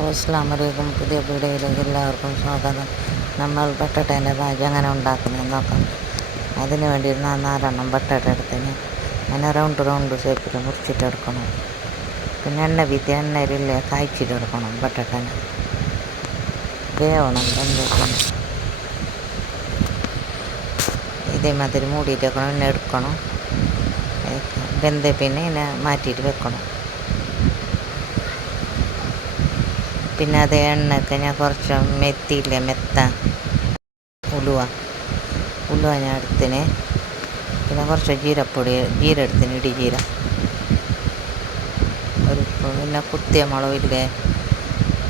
അസ്സലാമു അലൈക്കും. പുതിയ വീഡിയോയിലേക്ക് എല്ലാവർക്കും സ്വാഗതം. നമ്മൾ ബട്ടട്ടേൻ്റെ ഭാജി എങ്ങനെ ഉണ്ടാക്കുന്നതെന്ന് നോക്കാം. അതിന് വേണ്ടി 4 ബട്ടട്ട എടുത്തിന് അങ്ങനെ റൗണ്ട് ഷേപ്പിൽ മുറിച്ചിട്ടെടുക്കണം. പിന്നെ എണ്ണയിൽ കായ്ച്ചിട്ടെടുക്കണം. ബട്ടട്ടനെ വേവണം. വെന്തേപ്പിന് ഇതേമാതിരി മൂടിയിട്ട് വെക്കണം. എണ്ണ എടുക്കണം. വെന്തേപ്പിന് ഇതിനെ മാറ്റിയിട്ട് വെക്കണം. പിന്നെ അത് എണ്ണയൊക്കെ ഞാൻ കുറച്ച് മെത്ത ഉലുവ ഞാൻ എടുത്തിന്. പിന്നെ കുറച്ച് ജീര എടുത്തിന്, ഇടിജീര ഒരു സ്പൂൺ. പിന്നെ കുത്തിയ മുളകില്ലേ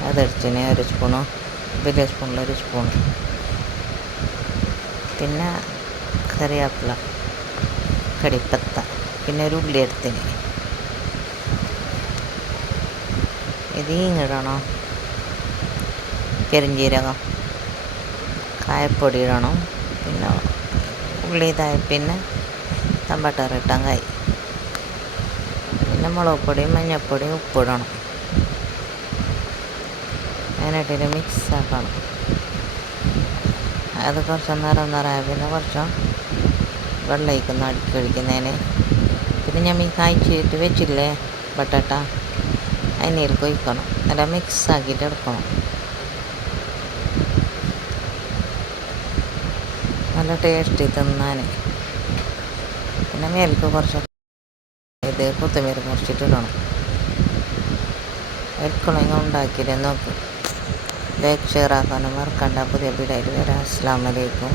അതെടുത്തിന് 1 സ്പൂണ്, വലിയ സ്പൂണിൽ 1 സ്പൂൺ. പിന്നെ കറിവേപ്പില, കടിപ്പത്ത, പിന്നെ ഒരു ഉള്ളി എടുത്തിന്. ഇത് ഇങ്ങിടണം. പെരുംജീരകം, കായപ്പൊടി ഇടണം. പിന്നെ ഉള്ളി ഇതായ പിന്നെ തമ്പട്ടർ ഇട്ടാൽ കായ്. പിന്നെ മുളക് പൊടി, മഞ്ഞൾപ്പൊടി, ഉപ്പിടണം. അതിനായിട്ട് മിക്സ് ആക്കണം. അത് കുറച്ച് നിറയായ പിന്നെ കുറച്ച് വെള്ളം ഒഴിക്കുന്നു അടുക്കളിക്കുന്നതിന്. പിന്നെ ഞാൻ കായ്ച്ചിട്ട് വെച്ചില്ലേ ബട്ടട്ട, അതിനേൽക്ക് ഒഴിക്കണം. നല്ല മിക്സ് ആക്കിയിട്ട് എടുക്കണം. നല്ല ടേസ്റ്റ് തിന്നാൻ. പിന്നെ മേൽക്ക് കുറച്ച് കൊത്തമല്ലി മുറിച്ചിട്ടിടണം. എടുക്കണമെങ്കിൽ ഉണ്ടാക്കിയിട്ട് നോക്ക്. ലൈക്ക് ഷെയർ ആക്കാനും മറക്കണ്ട. പുതിയ വീഡിയോയിൽ വരാം. അസ്സലാമു അലൈക്കും.